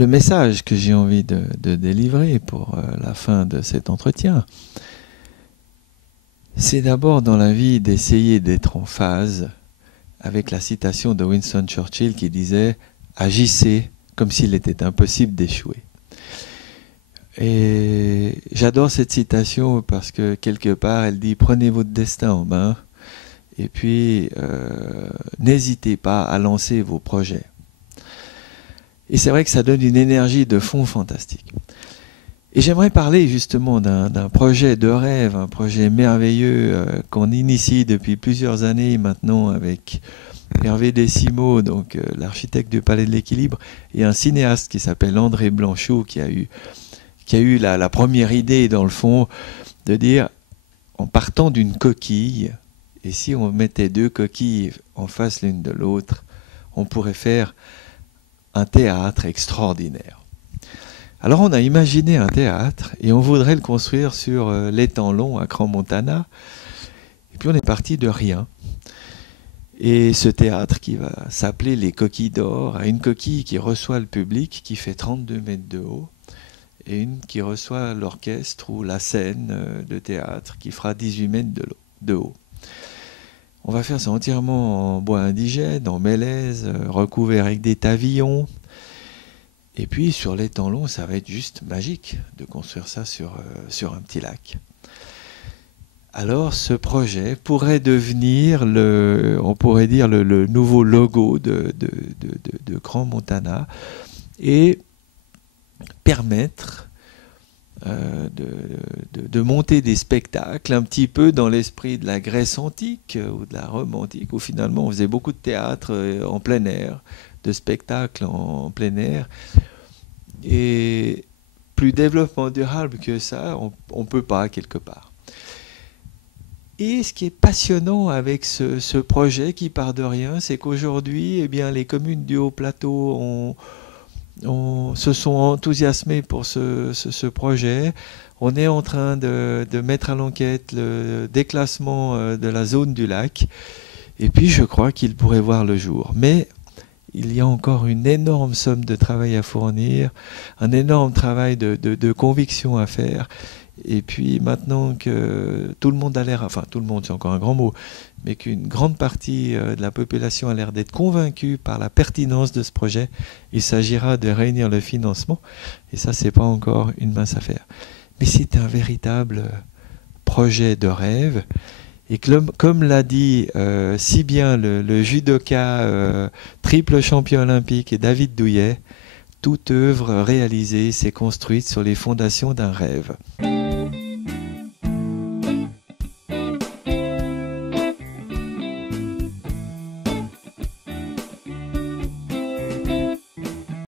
le message que j'ai envie de délivrer pour la fin de cet entretien, c'est d'abord dans la vie d'essayer d'être en phase avec la citation de Winston Churchill qui disait « Agissez comme s'il était impossible d'échouer ». Et j'adore cette citation parce que quelque part elle dit « Prenez votre destin en main et puis n'hésitez pas à lancer vos projets ». Et c'est vrai que ça donne une énergie de fond fantastique. Et j'aimerais parler justement d'un projet de rêve, un projet merveilleux qu'on initie depuis plusieurs années maintenant avec Hervé Décimo, donc l'architecte du Palais de l'Équilibre, et un cinéaste qui s'appelle André Blanchot, qui a eu la première idée dans le fond de dire, en partant d'une coquille, et si on mettait deux coquilles en face l'une de l'autre, on pourrait faire un théâtre extraordinaire. Alors on a imaginé un théâtre et on voudrait le construire sur l'étang long à Crans-Montana. Et puis on est parti de rien. Et ce théâtre qui va s'appeler Les Coquilles d'Or a une coquille qui reçoit le public qui fait 32 mètres de haut et une qui reçoit l'orchestre ou la scène de théâtre qui fera 18 mètres de haut. On va faire ça entièrement en bois indigène, en mélèze, recouvert avec des pavillons. Et puis sur l'étang long, ça va être juste magique de construire ça sur un petit lac. Alors ce projet pourrait devenir, on pourrait dire, le nouveau logo de Crans-Montana et permettre de monter des spectacles un petit peu dans l'esprit de la Grèce antique ou de la Rome antique, où finalement on faisait beaucoup de théâtre en plein air, de spectacles en plein air. Et plus développement durable que ça, on ne peut pas quelque part. Et ce qui est passionnant avec ce projet qui part de rien, c'est qu'aujourd'hui, eh bien, les communes du Haut-Plateau se sont enthousiasmées pour ce projet. On est en train de mettre à l'enquête le déclassement de la zone du lac. Et puis, je crois qu'il pourrait voir le jour. Mais il y a encore une énorme somme de travail à fournir, un énorme travail de conviction à faire. Et puis maintenant que tout le monde a l'air, enfin tout le monde c'est encore un grand mot, mais qu'une grande partie de la population a l'air d'être convaincue par la pertinence de ce projet, il s'agira de réunir le financement. Et ça, c'est pas encore une mince affaire. Mais c'est un véritable projet de rêve. Et comme l'a dit si bien le judoka triple champion olympique et David Douillet, toute œuvre réalisée s'est construite sur les fondations d'un rêve.